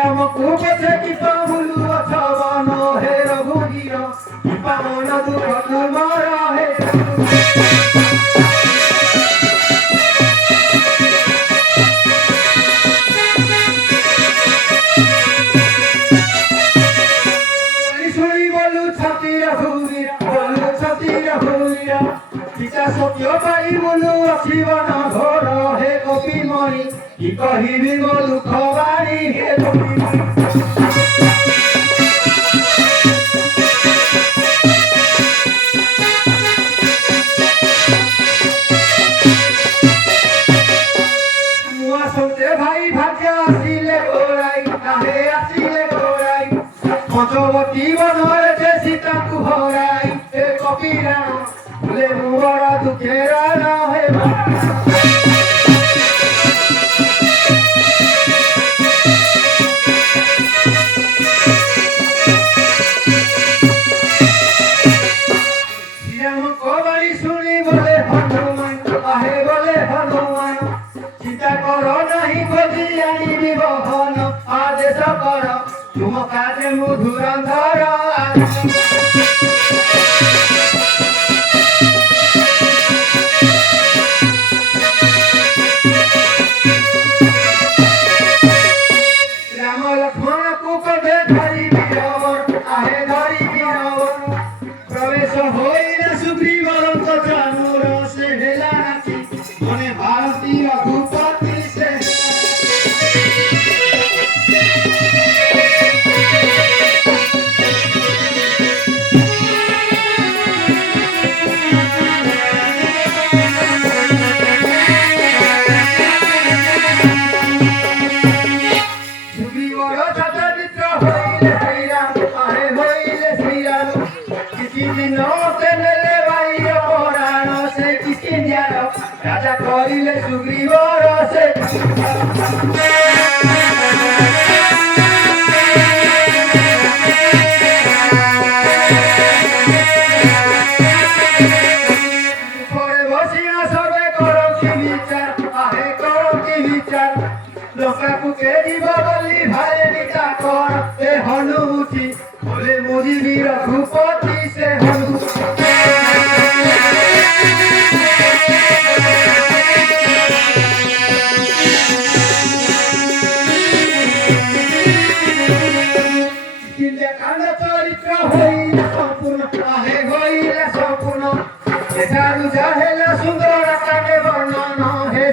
শ্রীরামକୁ পଛେ কৃপা ভুলু অছবন হে রঘুবীর কৃপা মন দুঃখ তুমর হে শুনি বলু ছতি রঘুবীর পিতা সত্য পাই বলু অছিবন ঘোর হে কপিমণি কি কহিবি গো দুঃখ বাণী হে কপিমণি মুয়া সন্তে ভাই ভাগ্য আসিলে গোড়াই তাহে আসিলে গোড়াই পঞ্চবতী বনরে যে সীতাଙ୍କୁ হরাই হে কপিরাম বলে বড় দুঃখের না হে শ্রীরাম কবাড়ি শুনি বলে হনুমান আহে বলে হনুমান চিন্তা কর নাহি খোঁজি আনিবি বহন আদেশ কর তুম কাজে মধুরন্ধর রাম লক্ষ্মণକୁ কবে ধরিবি রাবণ আহে ধরিবি রাবণ প্রবেশ হইলা সুগ্রীবরঙ্ক চানুর সে হেলা নাকি মনে ভারতী রঘুপতি সে সুগ্রীবর ছত্রচিত্র হইলে শ্রীরাম আহে হইলে শ্রীরাম কিচিদিনতে নেলে বাইর পরাণ সে কিচিন্দিয়ার রাজা করিলে সুগ্রীবর সে পরে বসিয়া সবে করো কি বিচার আহে করো কি বিচার লঙ্কাକୁ কেড়িব বলি ভাই নিতা কর এ হনুমুঠি বলে মরিবি রঘুপতি সে হনু কাণ্ড চরিত্র হইলে সম্পূর্ণ আহে হইলে সম্পূর্ণ এটারু যাহেলা সুন্দর কাণ্ডে বর্ণন হে